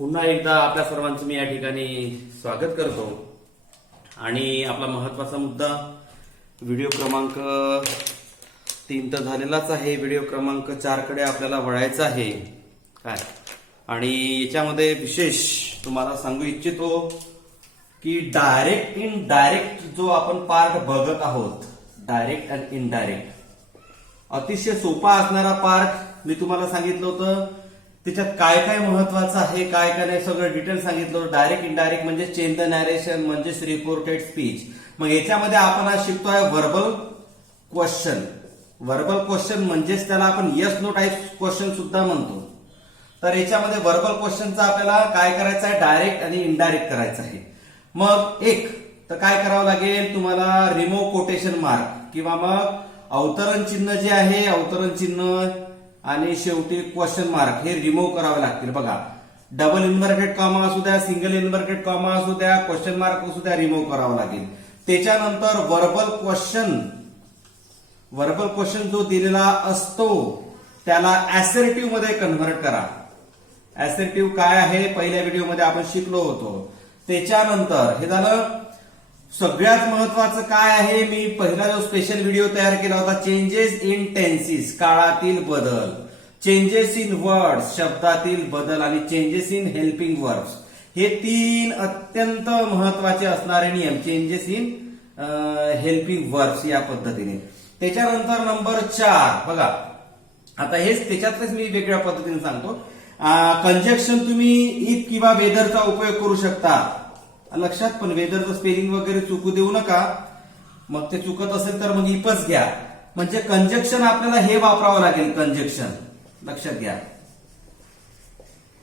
पुन्हा एकदा आपल्या सर्वांचं मी या ठिकाणी स्वागत करतो आणि आपला महत्वाचा मुद्दा व्हिडिओ क्रमांक 3 तर झालेलाच आहे. व्हिडिओ क्रमांक 4 कडे आपल्याला वळायचं आहे काय. आणि याच्यामध्ये विशेष तुम्हाला सांगू इच्छितो की डायरेक्ट इनडायरेक्ट जो आपण पार्ट बघत आहोत, डायरेक्ट अँड इनडायरेक्ट, अतिशय सोपा असणारा पार्ट मी तुम्हाला सांगितलं होतं. त्याच्यात काय काय महत्वाचं आहे, काय काय नाही, सगळं डिटेल सांगितलं. डायरेक्ट इनडायरेक्ट म्हणजे चेंज द नॅरेशन, म्हणजेच रिपोर्टेड स्पीच. मग याच्यामध्ये आपण आज शिकतोय व्हर्बल क्वेश्चन. व्हर्बल क्वेश्चन म्हणजेच त्याला आपण येस नो टाईप क्वेश्चन सुद्धा म्हणतो. तर याच्यामध्ये व्हर्बल क्वेश्चनचा आपल्याला काय करायचं आहे, डायरेक्ट आणि इनडायरेक्ट करायचं आहे. मग एक तर काय करावं लागेल तुम्हाला, रिमूव्ह कोटेशन मार्क किंवा मग अवतरण चिन्ह जे आहे, अवतरण चिन्ह आणि शेवटी क्वेश्चन मार्क हे रिमूव्ह करावे लागतील. बघा, डबल इन्व्हर्टेड कॉमा असू द्या, सिंगल इन्व्हर्टेड कॉमा असू द्या, क्वेश्चन मार्क असू द्या, रिमूव्ह करावा लागेल. त्याच्यानंतर व्हर्बल क्वेश्चन जो दिलेला असतो त्याला असर्टिव्ह मध्ये कन्व्हर्ट करा. असर्टिव्ह काय आहे पहिल्या व्हिडिओमध्ये आपण शिकलो होतो. त्याच्यानंतर हे झालं. सगळ्यात महत्वाचं काय आहे, मी पहिला जो स्पेशल व्हिडिओ तयार केला होता, चेंजेस इन टेन्सेस, काळातील बदल, चेंजेस इन वर्ड्स, शब्दातील बदल, आणि चेंजेस इन हेल्पिंग वर्ब्स, हे 3 अत्यंत महत्वाचे असणारे नियम, चेंजेस इन हेल्पिंग वर्ब्स या पद्धतीने. त्याच्यानंतर नंबर 4 बघा, आता हेच त्याच्यातच मी वेगळ्या पद्धतीने सांगतो. कंजक्शन तुम्ही इफ किंवा वेदरचा उपयोग करू शकता लक्षात, पण वेदरचं स्पेलिंग वगैरे चुकू देऊ नका. मग ते चुकत असेल तर मग इफच घ्या. म्हणजे कंजक्शन आपल्याला हे वापरावं लागेल, कंजक्शन लक्षात घ्या.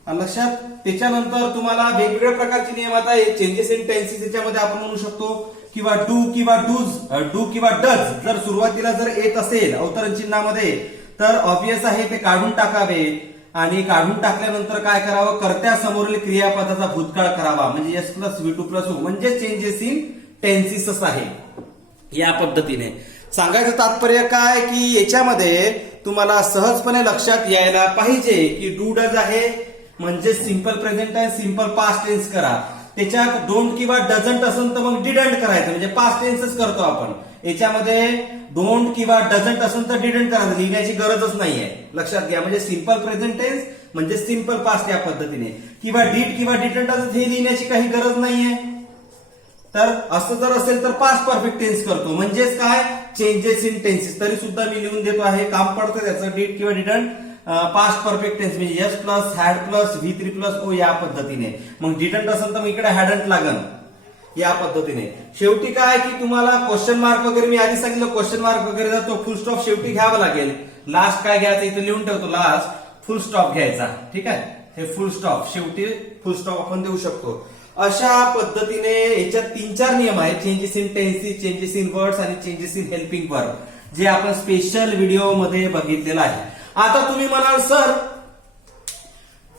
लक्षात. त्याच्यानंतर तुम्हाला वेगवेगळ्या प्रकारचे नियम आता चेंजेस इन टेन्सेस याच्यामध्ये आपण म्हणू शकतो किंवा डू किंवा डू किंवा डज जर सुरुवातीला जर येत असेल अवतरण चिन्हामध्ये तर ऑब्वियस आहे ते काढून टाकावे. आणि काढून टाकल्यानंतर काय करावं, कर्त्या समोरील क्रियापदाचा भूतकाळ करावा, म्हणजे S plus V 2 plus O, म्हणजे चेंजेस इन टेन्सेस आहे. या पद्धतीने सांगायचं तात्पर्य काय की याच्यामध्ये तुम्हाला सहजपणे लक्षात यायला पाहिजे की डू डज आहे म्हणजे सिंपल प्रेझेंट आहे, सिंपल पास्ट टेन्स करा. त्याच्यात डोंट किंवा डझंट असेल तर मग डिडंट करायचं, म्हणजे पास्ट टेन्सच करतो आपण. याच्यामध्ये डोंट किंवा डझंट असेल तर डिडंट करायचं, लिहिण्याची गरजच नाहीये, लक्षात घ्या. म्हणजे सिंपल प्रेझेंट टेन्स म्हणजे सिंपल पास्ट या पद्धतीने. किंवा डीड किंवा डिडंट असेल हे लिहिण्याची काही गरज नाहीये. तर असं जर असेल तर पास्ट परफेक्ट टेन्स करतो, म्हणजेच काय, चेंजेस इन टेन्सेस. तरी सुद्धा मी लिहून देतो आहे, काम पडतं त्याचं. डीड किंवा डिडंट पास्ट परफेक्ट टेन्स म्हणजे S plus had plus V 3 plus O या पद्धतीने. मग डिडंट असेल तर मग इकडे हॅडंट लागन या पद्धतीने. शेवटी काय की तुम्हाला क्वेश्चन मार्क वगैरे मी आधी सांगितलं, क्वेश्चन मार्क वगैरे जर तो फुल स्टॉप शेवटी घ्यावा लागेल. लास्ट काय घ्यायचं इथे लिहून ठेवतो, लास्ट फुल स्टॉप घ्यायचा. ठीक आहे, हे फुल स्टॉप शेवटी फुल स्टॉप आपण देऊ शकतो. अशा पद्धतीने याच्यात 3-4 नियम आहेत, changes in tenses, changes in words आणि चेंजेस इन हेल्पिंग वर्ब, जे आपण स्पेशल व्हिडिओ मध्ये बघितलेलं आहे. आता तुम्ही म्हणाल सर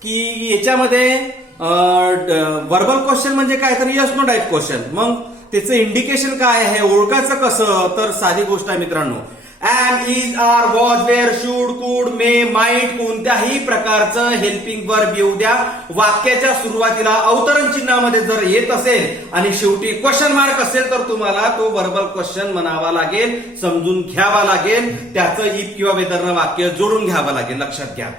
की याच्यामध्ये व्हर्बल क्वेश्चन म्हणजे काय, तर यस नो टाईप क्वेश्चन. मग त्याचं इंडिकेशन काय आहे, ओळखायचं कसं, तर साधी गोष्ट आहे मित्रांनो. Am, is, are, was, were, should, could, may, might, कोणत्याही प्रकारचं हेल्पिंग वर्ब येऊ द्या, वाक्याच्या सुरुवातीला अवतरण चिन्हामध्ये जर येत असेल आणि शेवटी क्वेश्चन मार्क असेल तर तुम्हाला तो व्हर्बल क्वेश्चन म्हणावा लागेल, समजून घ्यावा लागेल. त्याचं इफ किंवा वेदरनं वाक्य जोडून घ्यावं लागेल, लक्षात घ्या.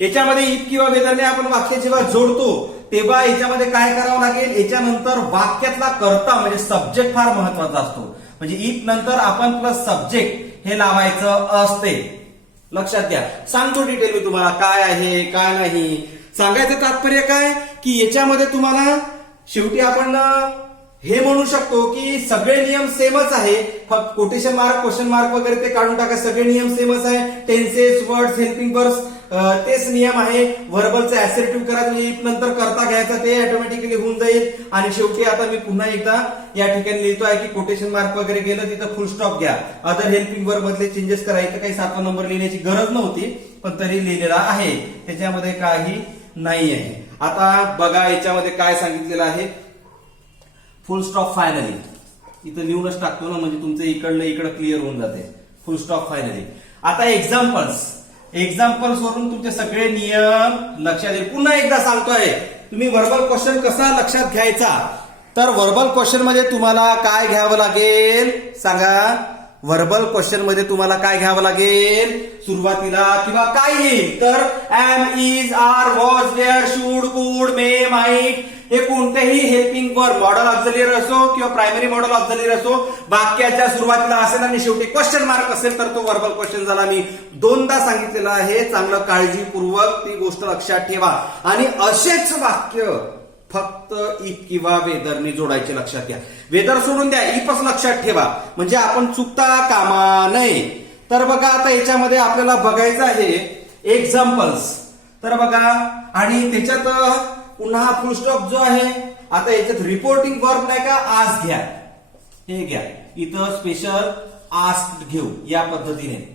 याच्यामध्ये इफ किंवा वेदरने आपण वाक्य जेव्हा जोडतो तेव्हा याच्यामध्ये काय करावं लागेल, याच्यानंतर वाक्यातला कर्ता म्हणजे सब्जेक्ट फार महत्वाचा असतो. म्हणजे इफ नंतर आपण प्लस सब्जेक्ट हे लावायचं असते, लक्षात घ्या. सांगतो डिटेल मी तुम्हाला काय आहे काय नाही. सांगायचं तात्पर्य काय की याच्यामध्ये तुम्हाला शेवटी आपण हे म्हणू शकतो की सगळे नियम सेमच आहे, फक्त कोटेशन मार्क क्वेश्चन मार्क वगैरे ते काढून टाका, सगळे नियम सेमच आहे. टेन्सेस, वर्ड्स, हेल्पिंग वर्ब्स तेच नियम आहे. व्हर्बलचं असर्टिव्ह करायचं, इफ नंतर करता घ्यायचा, ते ऑटोमॅटिकली होऊन जाईल. आणि शेवटी आता मी पुन्हा एकदा या ठिकाणी लिहितो आहे की कोटेशन मार्क वगैरे गेलं तिथं फुल स्टॉप घ्या. अदर हेल्पिंग वर्ब मधले चेंजेस करायचं, काही 7वा नंबर लिहिण्याची गरज नव्हती, पण तरी लिहिलेला आहे, त्याच्यामध्ये काही नाही आहे. आता बघा याच्यामध्ये काय सांगितलेलं आहे, फुल स्टॉप फायनली इथं लिहूनच टाकतो ना, म्हणजे तुमचं इकडलं इकडं क्लिअर होऊन जाते. फुल स्टॉप फायनली. आता एक्झाम्पल्स वरून तुमचे सगळे नियम लक्षात येईल. पुन्हा एकदा सांगतोय, तुम्ही व्हर्बल क्वेश्चन कसा लक्षात घ्यायचा, तर व्हर्बल क्वेश्चन मध्ये तुम्हाला काय घ्यावं लागेल सांगा. व्हर्बल क्वेश्चन मध्ये तुम्हाला काय घ्यावं लागेल सुरुवातीला, किंवा काय येईल तर am, is, are, was, were, should, could, may, might हे कोणतेही हेल्पिंग वर्ब मॉडल ऑक्झिलरी असो किंवा प्रायमरी मॉडल ऑक्झिलरी असो वाक्याच्या सुरुवातीला असेल आणि शेवटी क्वेश्चन मार्क असेल तर तो व्हर्बल क्वेश्चन झाला. मी दोनदा सांगितलेलं आहे, चांगलं काळजीपूर्वक ती गोष्ट लक्षात ठेवा. आणि असेच वाक्य फक्त इफ किंवा वेदरने जोडायचे लक्षात घ्या. वेदर सोडून द्या, इफच लक्षात ठेवा म्हणजे आपण चुकता कामा नये. तर बघा आता याच्यामध्ये आपल्याला बघायचं आहे एक्झाम्पल्स. तर बघा आणि त्याच्यात पुन्हा फुल स्टॉप जो आहे, आता याच्यात रिपोर्टिंग वर्ब नाही का आज घ्या, हे घ्या, इथं स्पेशल आस्क्ड घेऊ या पद्धतीने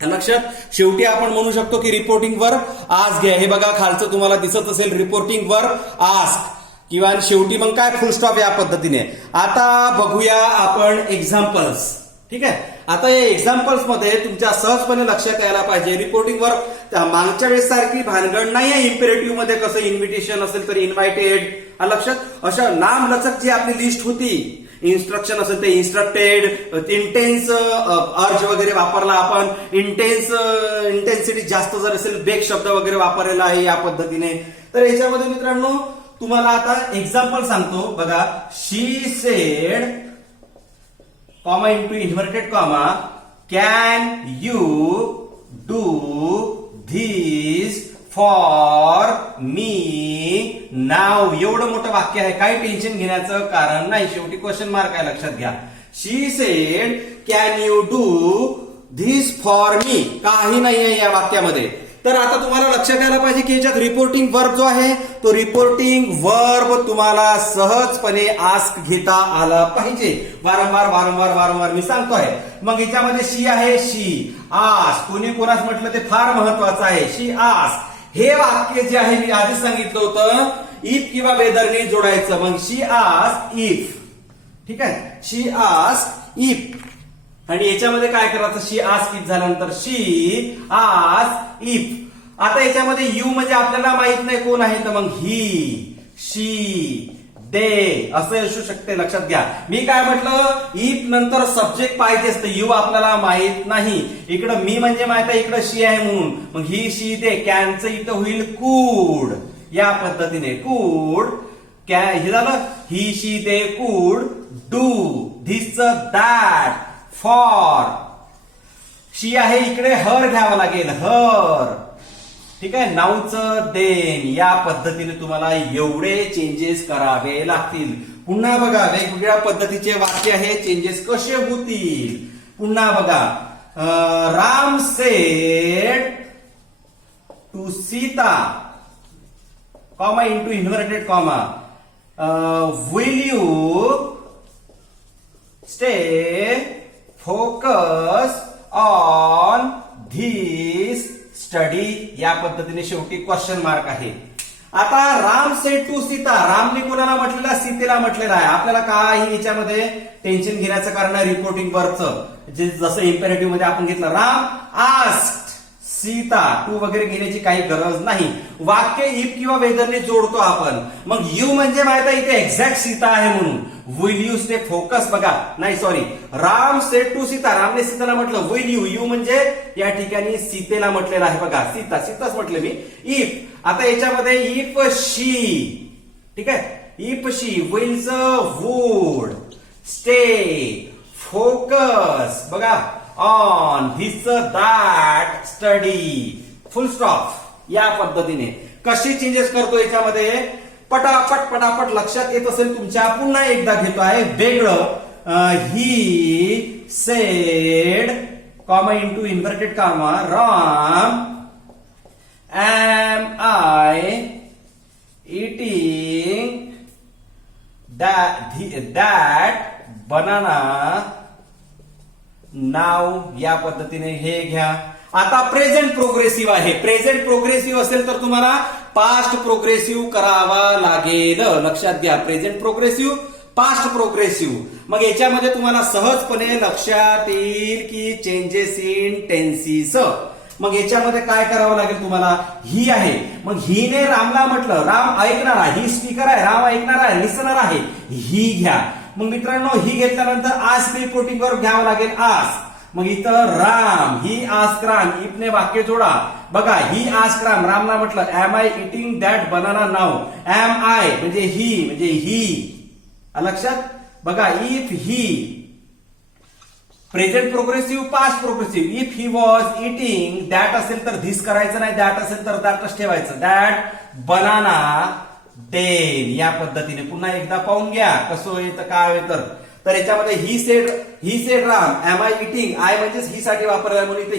लक्षात. शेवटी आपण म्हणू शकतो की रिपोर्टिंग वर्ब आज घ्या. हे बघा खालचं तुम्हाला दिसत असेल रिपोर्टिंग वर्ब आस्क, किंवा शेवटी मग काय फुल स्टॉप या पद्धतीने. आता बघूया आपण एक्झाम्पल्स. ठीक आहे, आता या एक्झाम्पल्स मध्ये तुमच्या सहजपणे लक्षात यायला पाहिजे रिपोर्टिंग वर्ब मागच्या वेळेस सारखी भानगड नाही आहे. इम्पेरेटिव्ह मध्ये कसं इन्व्हिटेशन असेल तर इन्व्हायटेड, लक्षात अशा नाम लचक जी आपली लिस्ट होती, इन्स्ट्रक्शन असेल ते इन्स्ट्रक्टेड, इंटेन्स अर्ज वगैरे वापरला आपण, इंटेन्सिटी जास्त जर असेल बेक शब्द वगैरे वापरलेला आहे या पद्धतीने. तर याच्यामध्ये मित्रांनो तुम्हाला आता एक्झाम्पल सांगतो बघा. She said comma into inverted comma can you do this for me now. एवढं मोठं वाक्य आहे, काही टेन्शन घेण्याचं कारण नाही. शेवटी क्वेश्चन मार्क आहे लक्षात घ्या. She said can you do this for me, काही नाही आहे या वाक्यामध्ये. तर आता तुम्हाला लक्षात यायला पाहिजे की याच्यात रिपोर्टिंग वर्ब जो आहे तो रिपोर्टिंग वर्ब तुम्हाला सहजपणे आस्क घेता आला पाहिजे. वारंवार वारंवार वारंवार मी सांगतोय. मग याच्यामध्ये शी आहे, शी आस्क, कोणी कोणास म्हटलं ते फार महत्वाचं आहे. शी आस्क हे वाक्य जे आहे मी आधीच सांगितलं होतं इफ किंवा वेदरने जोडायचं. मग शी आस्क इफ, ठीक आहे, शी आस्क इफ. आणि याच्यामध्ये काय करायचं, शी आस्क इफ झाल्यानंतर शी आस्क इफ. आता याच्यामध्ये यू म्हणजे आपल्याला माहित नाही कोण आहे, तर मग ही, शी, दे असं असू शकते. लक्षात घ्या मी काय म्हटलं, इफ नंतर सब्जेक्ट पाहिजे असतं, यू आपल्याला माहित नाही. इकडं मी म्हणजे माहित आहे, इकडं शी आहे म्हणून. मग ही, शी, दे. कॅनचं इथं होईल कूड या पद्धतीने. कूड कॅन हे झालं, ही, शी, दे कूड डू धिसचं दॅट फॉर. शी आहे इकडे, हर घ्यावं लागेल, हर. ठीक आहे, नाऊचं देन. या पद्धतीने तुम्हाला एवढे चेंजेस करावे लागतील. पुन्हा बघा वेगवेगळ्या पद्धतीचे वाक्य आहे, चेंजेस कसे होतील पुन्हा बघा. Ram said to Sita comma into inverted comma will you stay focus on this study. या पद्धतीने शेवटी क्वेश्चन मार्क आहे. आता राम सेड टू सीता, रामने कोणाला म्हटलेला, सीतेला म्हटलेला आहे. आपल्याला काही याच्यामध्ये टेन्शन घेण्याचं कारण आहे रिपोर्टिंग वर्बचं, जे जसं इम्पेरेटिव्ह मध्ये आपण घेतलं. राम आस्क्ड सीता, टू वगैरे घेण्याची काही गरज नाही. वाक्य इफ किंवा वेदरने जोडतो आपण. मग यू म्हणजे माहित आहे इथे एक्झॅक्ट सीता आहे म्हणून. विल यू स्टे फोकस, बघा नाही sorry, Ram said to Sita, रामने सीताला म्हटलं. विल यू, यू म्हणजे या ठिकाणी सीतेला म्हटलेलं आहे बघा, सीता, सीताच म्हटलं मी. इफ, आता याच्यामध्ये इफ शी, ठीक आहे, if she, which would, stay, focus बघा on this that study, full stop. या पद्धतीने कसे चेंजेस करतो याच्यामध्ये पटापट पटापट लक्षात येत असेल तुमच्या. पुन्हा एकदा घेतो आहे वेगळं. He said comma into inverted comma Ram am I eating that banana now. या पद्धतीने हे घ्या. आता प्रेझेंट प्रोग्रेसिव्ह आहे. प्रेझेंट प्रोग्रेसिव्ह असेल तर तुम्हाला पास्ट प्रोग्रेसिव्ह करावा लागेल. लक्षात घ्या, प्रेझेंट प्रोग्रेसिव्ह, पास्ट प्रोग्रेसिव्ह. मग याच्यामध्ये तुम्हाला सहजपणे लक्षात येईल की चेंजेस इन टेन्सीस. मग याच्यामध्ये काय करावं लागेल तुम्हाला, ही आहे, मग हिने रामला म्हटलं, राम ऐकणार आहे, ही स्पीकर आहे, राम ऐकणार आहे, लिसनर आहे, ही घ्या. मग मित्रांनो ही घेतल्यानंतर आस्क रिपोर्टिंग वर्ब घ्यावं लागेल, आस्क. मग इथं राम, ही आस्क राम, इफने वाक्य जोडा. बघा ही आस्क राम, रामला म्हटलं am I eating that banana now. Am I म्हणजे ही, लक्षात. बघा if he, present progressive, past progressive. If he was eating, that असेल तर धिस करायचं नाही, दॅट असेल तर दॅटच ठेवायचं. दॅट बनाना देन, या पद्धतीने पुन्हा एकदा पाहून घ्या कसं येतं काय येतं. तर याच्यामध्ये he said Ram, am I eating, I म्हणजेच ही साठी वापरलेला आहे म्हणून इथे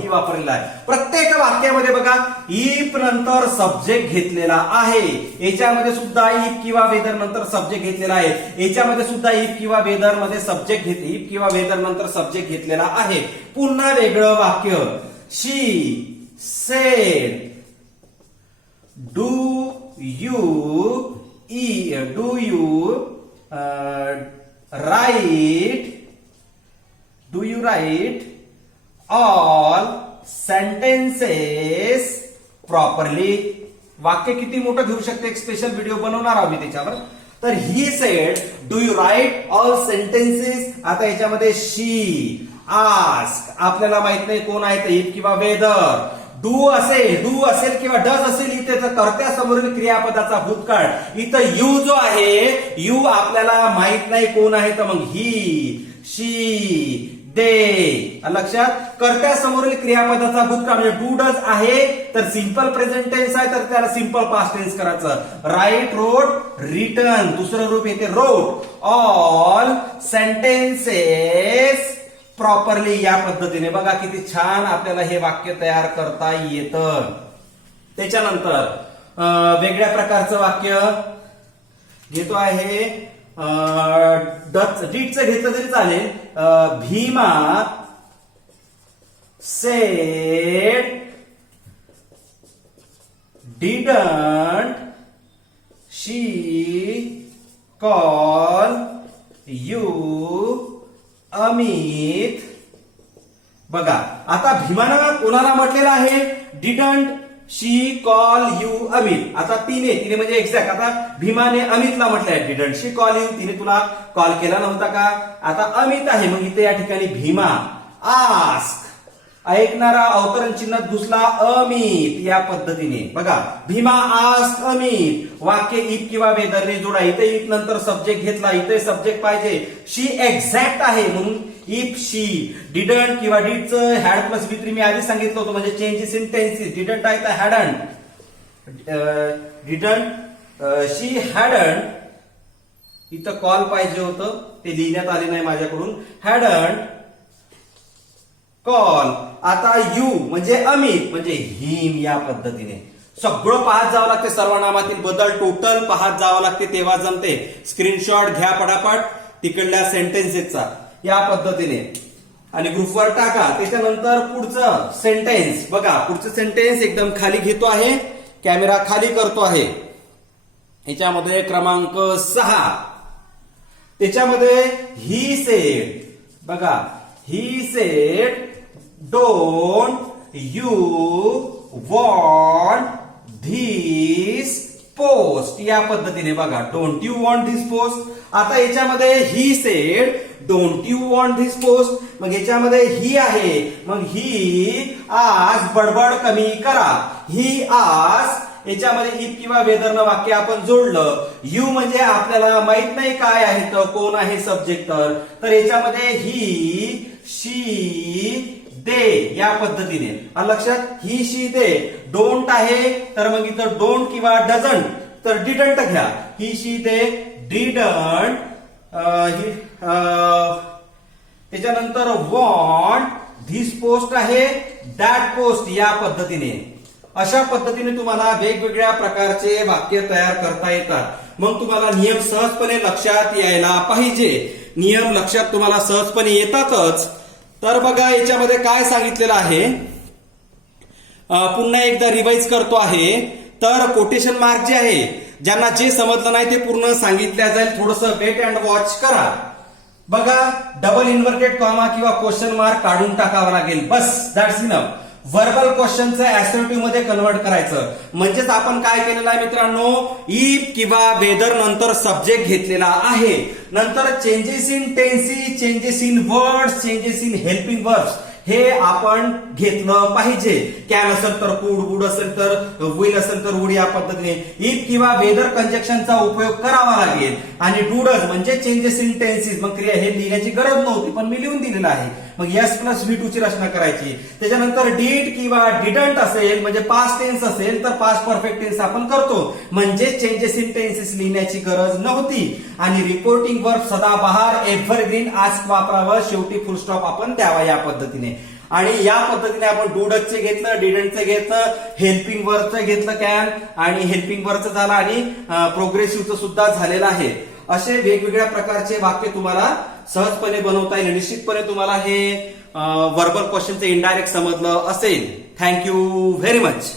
ही वापरलेला आहे. प्रत्येक वाक्यामध्ये बघा इफ नंतर सब्जेक्ट घेतलेला आहे. याच्यामध्ये सुद्धा इफ किंवा वेदर नंतर सब्जेक्ट घेतलेला आहे. याच्यामध्ये सुद्धा इफ किंवा वेदर मध्ये सब्जेक्ट इफ किंवा वेदर नंतर सब्जेक्ट घेतलेला आहे. पुन्हा वेगळं वाक्य, she said, do you write all sentences properly. वाक्य किती मोठं घेऊ शकते, एक स्पेशल व्हिडिओ बनवणार आहोत मी त्याच्यावर. तर he said do you write all sentences. आता याच्यामध्ये शी, आस्क, आपल्याला माहित नाही कोण आहे, इफ किंवा वेदर. डू असेल किंवा डज असेल, इथे कर्त्या समोरील क्रियापदाचा भूतकाळ. इथं यू जो आहे, यू आपल्याला माहित नाही कोण आहे, तर मग ही, शी, दे. लक्षात. कर्त्या समोरील क्रियापदाचा भूतकाळ म्हणजे डू डज आहे, तर सिंपल प्रेझेंट टेन्स आहे तर त्याला सिंपल पास्ट टेन्स करायचं. राईट, रोट, रिटर्न, दुसरं रूप येते रोट. ऑल सेंटेन्सेस प्रॉपरली, या पद्धतीने. बघा किती छान आपल्याला हे वाक्य तयार करता येतं. त्याच्यानंतर वेगळ्या प्रकारचं वाक्य घेतो आहे, डीडचं घेतलं तरी चालेल. Bhima sed didn't she call you Amit. बघा आता भीमानं कोणाला म्हटलेलं आहे, didn't she call you Amit. आता तिने म्हणजे एक्झॅक्ट, आता भीमाने अमितला म्हटलंय डिडंट शी कॉल यू, तिने तुला कॉल केला नव्हता का. आता अमित आहे, मग इथे या ठिकाणी भीमा. आस्क, ऐकणारा अवतरण चिन्हात घुसला अमित, या पद्धतीने. बघा भीमा आस्क अमित, वाक्य इफ किंवा वेदरने जोडा. इथे इफ नंतर सब्जेक्ट घेतला, इथे सब्जेक्ट पाहिजे. शी एक्झॅक्ट आहे म्हणून इफ शी. डिडंट किंवा डीडचं हॅड प्लस बी3 मी आधी सांगितलं होतं, म्हणजे चेंजेस इन टेन्सेस. डिडंट आहे तर हॅडंट, डिडंट, शी हॅडंट. इथं कॉल पाहिजे होतं, ते लिहिण्यात आले नाही माझ्याकडून. Hadn't call. आता यू म्हणजे अमित म्हणजे हिम, या पद्धतीने सगळं पाहत जावं लागते. सर्वनामातील बदल टोटल पाहत जावं लागते, तेव्हा जमते. स्क्रीनशॉट घ्या पटापट तिकडल्या सेंटेन्सेसचा, या पद्धतीने, आणि ग्रुपवर टाका. त्याच्यानंतर पुढचं सेंटेन्स. बघा पुढचं सेंटेन्स एकदम खाली घेतो आहे, कॅमेरा खाली करतो आहे. याच्यामध्ये क्रमांक 6, त्याच्यामध्ये ही सेड. बघा he said don't you want this post, या पद्धतीने. बघा don't you want this post. आता याच्यामध्ये he sed don't you want this post. मग याच्यामध्ये ही आहे, मग ही आज बडबड कमी करा. ही आज, याच्यामध्ये इफ किंवा वेदरनं वाक्य आपण जोडलं. यू म्हणजे आपल्याला माहित नाही काय आहे तर कोण आहे सब्जेक्ट, तर याच्यामध्ये ही, शी, दे, या पद्धतीने. लक्षात. ही, शी, दे. डोंट आहे तर मग इथं डोंट किंवा डझंट, तर डिडंट घ्या. ही, शी, दे, डिडंट. त्याच्यानंतर वॉन्ट धिस पोस्ट आहे, दॅट पोस्ट, या पद्धतीने. अशा पद्धतीने तुम्हाला वेगवेगळ्या प्रकारचे वाक्य तयार करता येतात. मग तुम्हाला नियम सहजपणे लक्षात यायला पाहिजे. नियम लक्षात तुम्हाला सहजपणे येतातच. तर बघा याच्यामध्ये काय सांगितलेलं आहे, पुन्हा एकदा रिवाइज करतो आहे. तर कोटेशन मार्क जे आहे, ज्यांना जे समजलं नाही ते पूर्ण सांगितलं जाईल, थोडंसं वेट अँड वॉच करा. बघा डबल इन्व्हर्टेड कॉमा किंवा क्वेश्चन मार्क काढून टाकावा लागेल, बस, दॅट्स इनफ. व्हर्बल क्वेश्चनचं असर्टिव्ह मध्ये कन्व्हर्ट करायचं. म्हणजेच आपण काय केलेलं आहे मित्रांनो, इफ किंवा वेदर नंतर सब्जेक्ट घेतलेला आहे, नंतर changes in tenses, changes in words, changes in helping verbs हे आपण घेतलं पाहिजे. कॅन असेल तर कुड, वुड असेल तर विल असेल तर वुड, या पद्धतीने इफ किंवा वेदर कंजक्शनचा उपयोग करावा लागेल. आणि डूडज म्हणजे चेंजेस इन टेन्सेस, मग क्रिया हे लिहिण्याची गरज नव्हती पण मी लिहून दिलेलं आहे. मग एस प्लस V2 ची रचना करायची. त्याच्यानंतर डीड किंवा डिडंट असेल म्हणजे पास्ट टेन्स असेल तर पास्ट परफेक्ट टेन्स आपण करतो, म्हणजे चेंजेस इन टेन्सेस लिहिण्याची गरज नव्हती. आणि रिपोर्टिंग वर्ब सदाबहार एव्हरग्रीन आस्क वापरावं, शेवटी फुल स्टॉप आपण द्यावा या पद्धतीने. आणि या पद्धतीने आपण डूडजचे घेतलं, डिडंटचं घेतलं, हेल्पिंग वर्बचं घेतलं कॅन, आणि हेल्पिंग वर्बचं झालं, आणि प्रोग्रेसिव्हचं सुद्धा झालेलं आहे. असे वेगवेगळ्या प्रकारचे वाक्य तुम्हाला सहजपणे बनवता येईल. निश्चितपणे तुम्हाला हे व्हर्बल क्वेश्चनचे इनडायरेक्ट समजलं असेल. Thank you very much.